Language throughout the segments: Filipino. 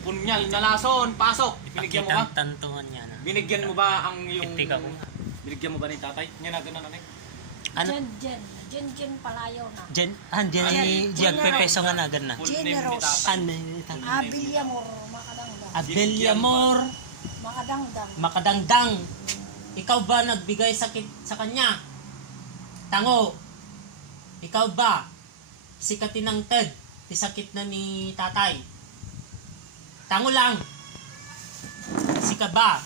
punyal na lason, pasok. Binigyan mo ba? Tantungan niya na. Binigyan mo ba ang yung... Itika ko. Binigyan mo ba ni tatay? Niya na ganun ano? Ano? Jen palayaw na. Jen, Jen pepeso nga na gana. Full name ni Generous. tatay. Ano? Abiliamor, makadangdang. Abeliamor Makadangdang. Makadangdang. Ikaw ba nagbigay sakit sa kanya? Tango. Ikaw ba si katinangted ti sakit na ni tatay? Tango lang. Sika ba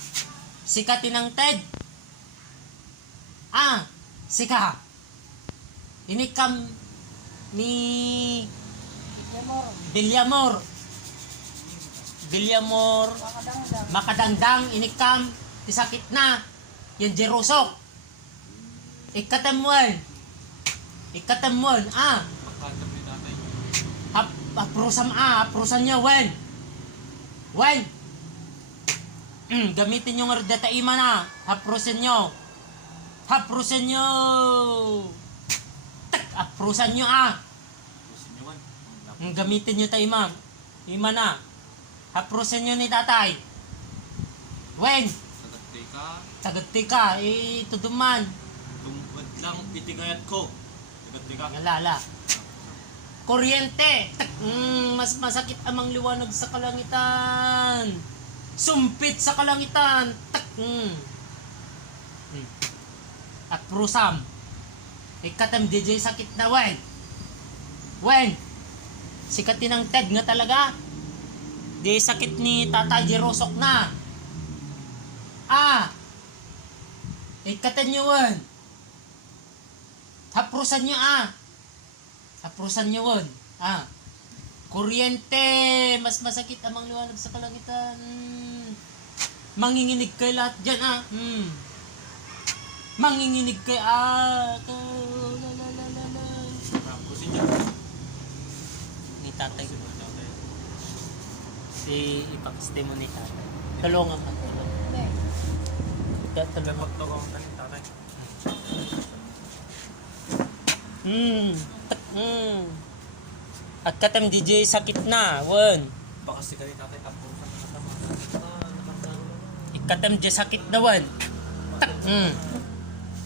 si katinangted? Sika. Inikam ni Abiliamor, Bilyamor makadangdang. Makadangdang inikam ti sakit na yan jerosok. Ikatemuan Pagkatap ni tatay. aprusan niya wen gamitin yung data ima na haprusan nyo aprusan nyo Pusin niyo man. gamitin nyo ta ima na haprusan nyo ni tatay wen Sagati ka. sagati ka tuduman Tungkod lang itigayat ko. Sagati ka. Ngalala. Kuryente. Mas masakit amang liwanag sa kalangitan. Sumpit sa kalangitan. Aprusam. Ikatam DJ sakit na Wen. Sikatin ang Ted nga talaga. Di sakit ni Tata Jerosok na. Ikatan nyo Haprusan nyo Haprusan nyo kuryente. Mas masakit amang liwanag sa kalangitan. Manginginig kayo lahat dyan Manginginig kayo Pusin niya. Ni tatay. Pusin mo tatay. Ipakiste mo ni tatay. Tulungan ka. Sabi magtawag ka ni tatay. At katam DJ sakit na, wen. Baka si ka ni tatay tapos sa kasama. Ikatam DJ sakit na, wen.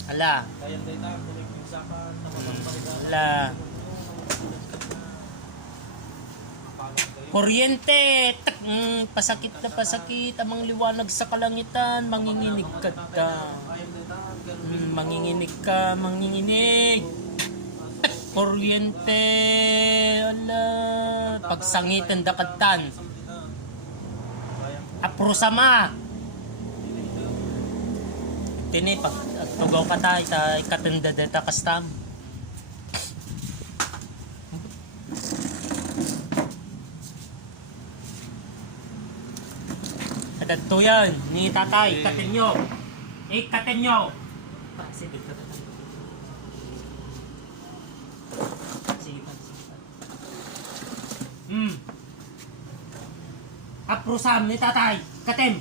Ala. Kaya data, kunig yung sakan, namapagpalitan. Ala. Kuryente. Pasakit na pasakit. Amang liwanag sa kalangitan. Manginginig ka. Manginginig. Kuryente. Ala. Pagsangitan dakatan. Aprusama. Tini pag tugaw ka tayo ikatanda data kastam. Kadagto yan ni tatay ikatin nyo. Sige Aprusam ni tatay katem.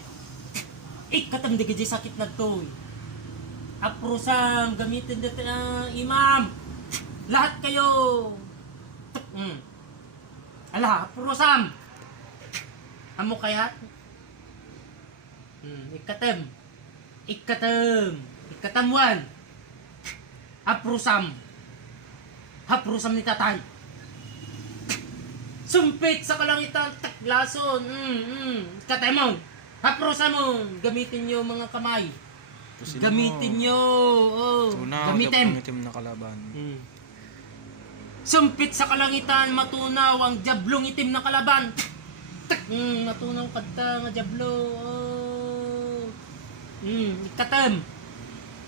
Ikatem di gaji sakit na to. Aprusam gamitin dito imam. Lahat kayo. Aprusam. Amo kaya? Ikatamwan. Aprusam ni tatay. Sumpit sa kalangitan, taklason. Katemon. Aprusam mo. Gamitin nyo mga kamay. Gamitin nyo. Gamitin. Itim na kalaban. Sumpit sa kalangitan, matunaw ang jablong itim na kalaban. Matunaw kadta nga jablo.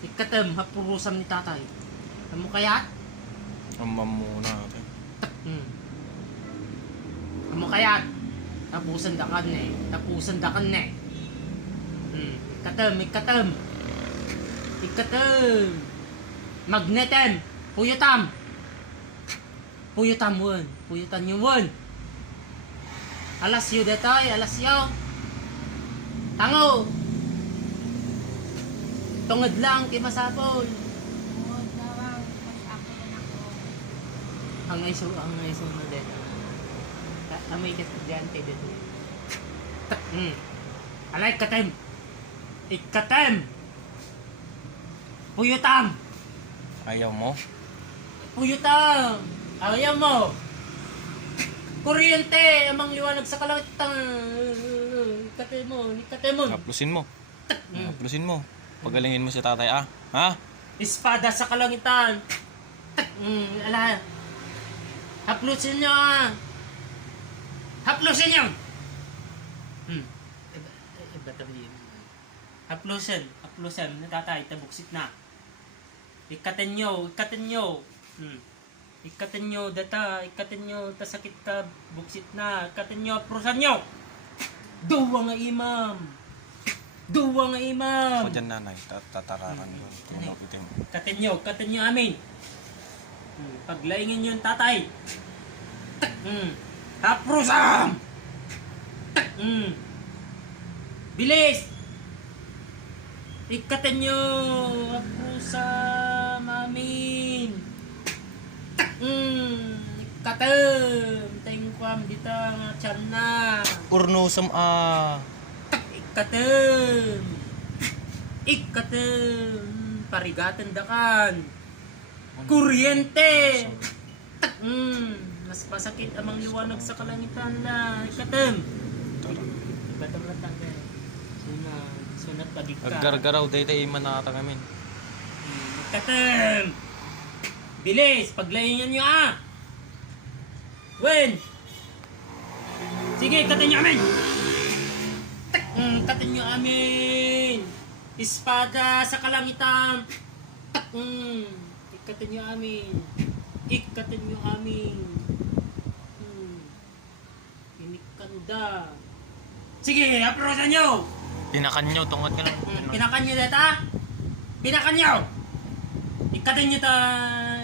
Ikatem, hapurusam ni tatay. Amo kaya? Amam muna natin. Amo kaya? Tapusan dakan ne. Ikatem. Magnetem. Puyutan nyo won. Alas yu detay, alas yu. Tango. Tungod lang kay masapol. Ang iso na dito. Amoy ka estudyante dito. Alay katem. Ikatem. Puyutam. Ayaw mo? Puyutam. Ayaw mo. Kuryente. Amang liwanag sa kalangitan. Ikatem mo. Haplusin mo. Haplusin mo. Pagalingin mo si tatay Ha? Espada sa kalangitan. Ala. Haplusin nyo Haplusin nyo. Iba tabi yun. Haplusin. Natatay, tabuksit na. Ikatin nyo. Ikatin nyo, tasakit ka, buksit na. Ikatin nyo, aprusan nyo. Duwa nga imam. Ako dyan nanay, tatarakan ko. Tinukitin mo. Katin nyo amin. Paglaingin nyo yung tatay. Haprusam! Bilis! Ikatin nyo! Haprusam amin! Ikatin! Tingkwam dito nga tiyan na. Urnusam Ikatin! Parigatan dakan! Kuryente! Mas masakit amang liwanag sa kalangitan na. Ikatin! Ibatang latang sunat pagig ka. Aggargaraw, day tayo manakatangamin. Ikatin! Bilis! Paglaingan nyo Wen! Sige, ikatin nyo amin! Ikatin nyo amin! Espada sa kalangitan! Ikatin nyo amin! Ikatin nyo amin! Pinikanda! Sige, aprosan nyo! Pinakan nyo, tungkot ka lang. Pinakan nyo data? Pinakan nyo! Ikatin nyo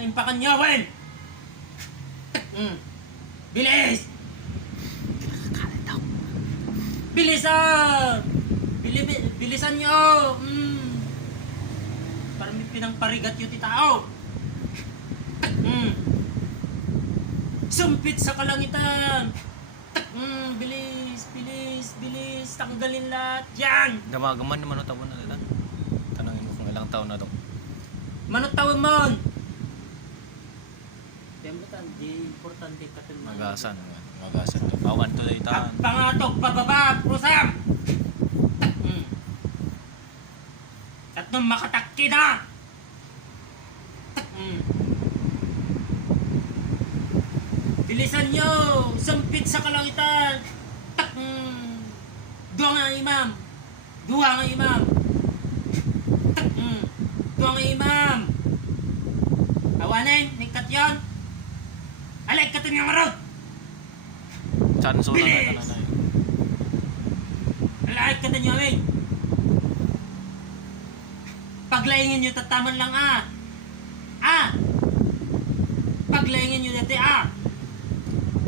impakan nyo, Wen! Bilis! Bilisan! Bilisan nyo! Parang may pinangparigat yung titao. Sumpit sa kalangitan! Bilis! Tanggalin lahat yan! Gamagaman naman ang taon na nila. Tanongin mo kung ilang taon na to. Manot tawag mon! Tembutan, di importante ka ito. Magasan to. Awan to day tahan. Pangatok, pababa, prusam! Tatlong makatakki na! Bilisan nyo! Sumpit sa kalangitan! Dua nga imam! Awanin, nikat yun! Alay, katin yung marot! Chanso na Bilis! nanay. Alay, katin yung amin! Paglaingin nyo, tataman lang Paglaingin nyo dati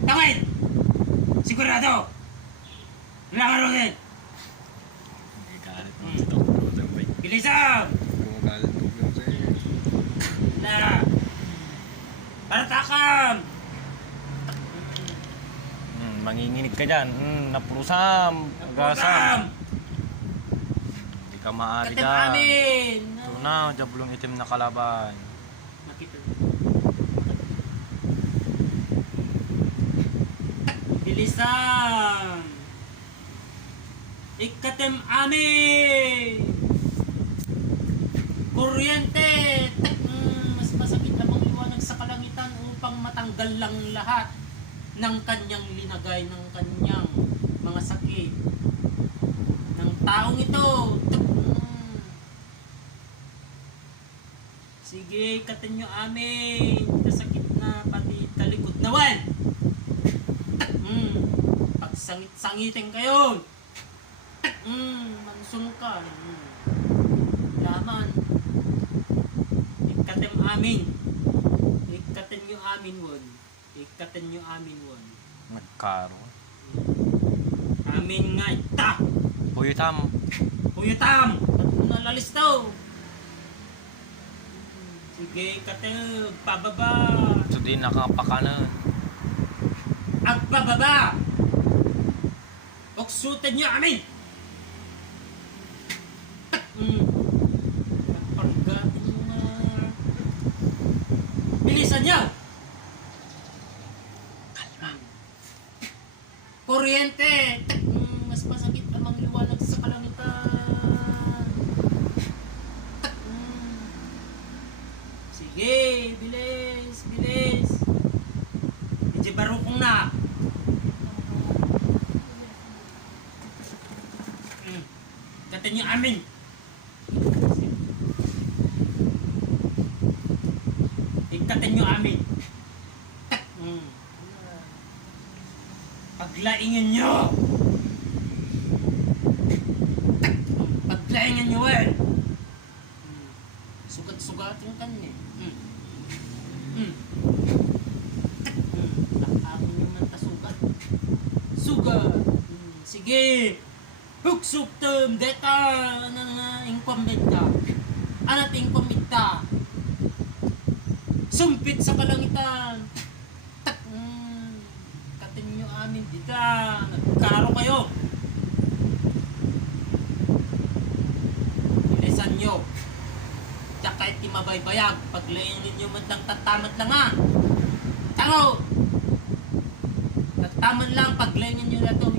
Tawid! Sigurado! Langaro din! Galit mo si Dr. Rosenberg. Bilisan! Gumagalit mo lang sa'yo. Lara! Paratakam! Manginginig ka dyan. Naprusam. Agasam. Hindi ka maaari Katim dyan. amin! Ito na, jablong itim na kalaban. Nakita. Bilisan! Ikatim amin! Kuryente! Mas masakit lamang liwanag sa kalangitan upang matanggal lang lahat ng kanyang linagay, ng kanyang mga sakit ng taong ito. Sige, ikatin nyo amin. Kasakit na pati talikod na wan. Pagsangit-sangitin kayo. Mansong ka. Laman. Ikatin amin. Ikatin nyo amin won. Ikatin nyo amin won. Nagkaroon. Amin nga ita. Puyutam. Puyutam. Nalalis daw. Sige, ikatin. Pababa. So di nakapakanan. Agbababa. Oks Pagsutan niyo amin! Pagpagatin niyo na. Bilisan niyo! Kuryente! Mas masakit ang mga liwanag sa kalangitan. Sige, bilis, bilis. Medyo barukong na. Katin niyo amin. Ikatin niyo amin. Paglaingin niyo. Paglaingin niyo eh. Sugat-sugatin ka niya. Amin yung manta sugat. Sugat. Sige. Huksuktum deta na ingkomenta. Anat ingkomenta. Sumpit sa kalangitan. Katin nyo amin dita. Nagkaro kayo. Bilisan nyo. Diyan kahit di mabaybayag. Paglaingin nyo man lang tatamat lang ha. Tango! Tataman lang paglaingin nyo na to.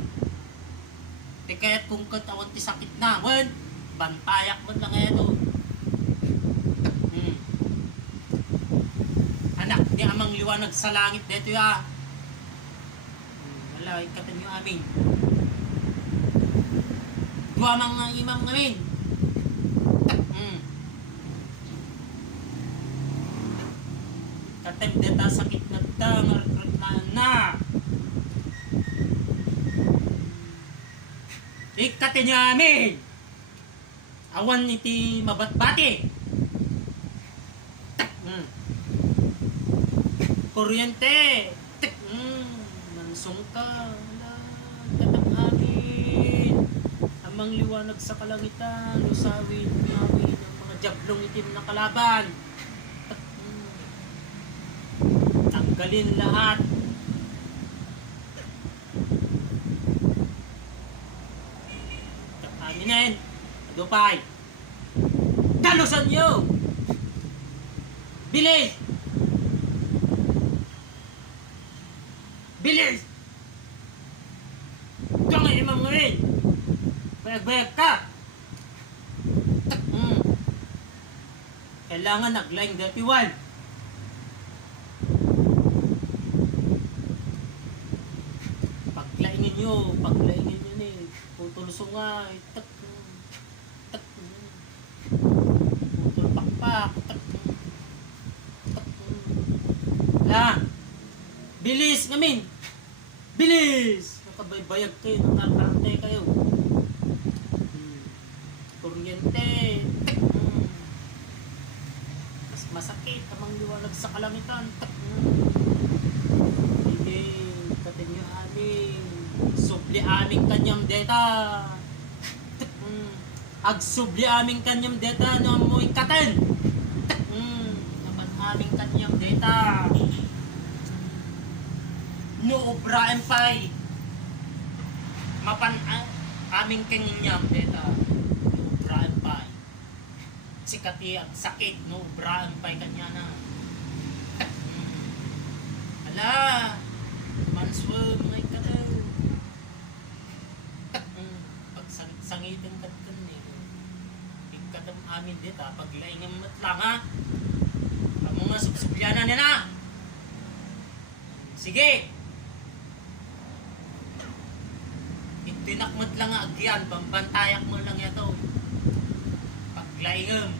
Di kaya't kung katawan ti sakit na. Wan, bantayak man lang kaya to. Anak ni amang liwanag sa langit dito ya. Wala, ikatan nyo amin. Dua mga imam ngamin. Katem deta sakit na ta, na. Ikatin nyo amin. Awan iti mabatbati. Kuryente. Mansong ka. Katang amin. Amang liwanag sa kalangitan. Lusawin namin ang mga jablong itim na kalaban. Tanggalin lahat. Aminin. Adupay. Dalusan nyo. Bilis. Bilis! Kangay imam ngayon! Bayag-bayag ka! Kailangan naglaing dati one. Paglaingin nyo ni. Putulso nga. Putul pakpak. Lang! Bilis ngamin! Bilis! Nakabaybayag kayo, nakakarte kayo. Kuryente. Mas masakit amang liwanag sa kalangitan. Hindi, katin nyo amin. Subli aming kanyang data. Agsubli aming kanyang data na mo ikatin. Naman aming kanyang data. No obra empay. Mapan aming kanyang data. No obra empay. Sikati ang sakit. No obra empay kanya na. Ala. Manswa mga ikataw. Pagsangitan katan eh. Ikatam amin dita. Paglaingam matlang ha. Ang mga subsubyanan nila. Sige. Tinakmat lang nga agyan, bambantayak mo lang yato. Paglaingam.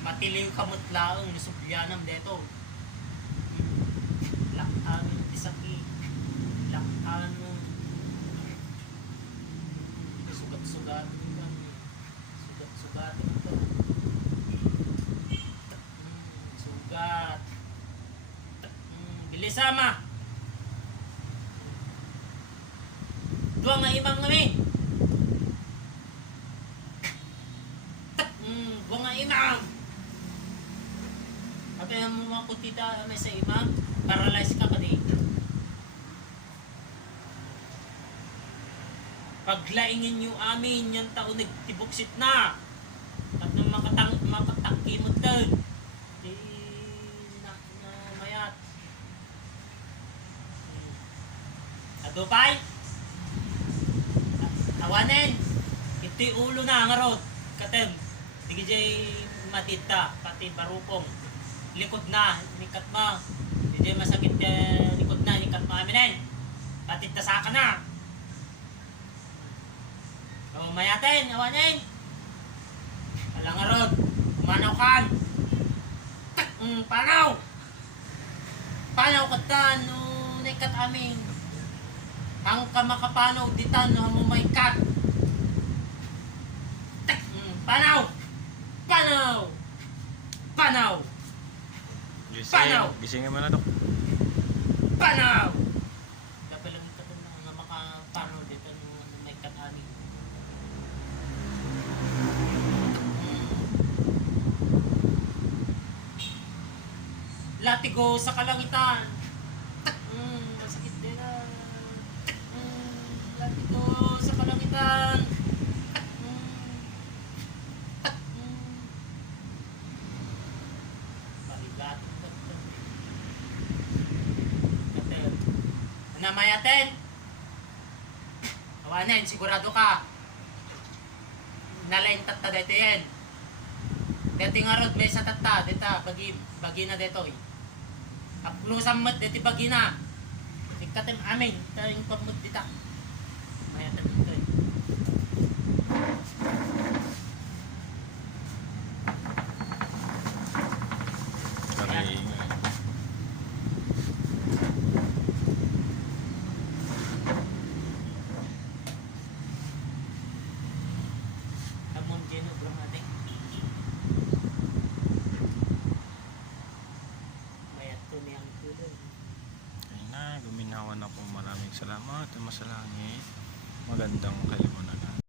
Matiliw kamot laang, nisubyanam deto. Lakan isaki. Lakan mo. Sugat-sugat. Sugat-sugat. Sugat. Bilis sama. Dua nga imam kami. Dua nga imam. At yung mga kutita may sa imam, paralyze ka kadi. paglaingin nyo amin yung taon nagtibuksit na. At nang makatangki mo doon. Di na mayat. Adupay. Awanen. Ito yung ulo na nga rod. Katem. Di jay matita. Pati barupong. Likod na. Nikat mo. Di jay masakit likod na. Nikat mo aminin. Pati tasaka na. O mayatin. Awanen. Alang nga rod. Kumanaw kan. Panaw. Panaw kata no nikat amin. Ang kamakapanaw ditan no hamumay kat. Panaw! Panaw! Panaw! Panaw! Gisingin mo na to. Panaw! Dapat lang ito na makapanaw dito nung may katani. Latigo sa kalangitan. Masakit din na. Latigo sa kalangitan. Namayatin. Awanin, sigurado ka. Nalain tatta dito yan. Dito nga rod, may sa tatta. Dito, bagi na dito. Aplusang mat, dito bagi na. Ikatim amin. Tayong pamut dito. Mayatin dito eh. Karing. Amon geno bro natin. Mayat to niyang kudo. Ayun na, guminawan ako. Maraming salamat. Masalangit. Magandang kalimunan.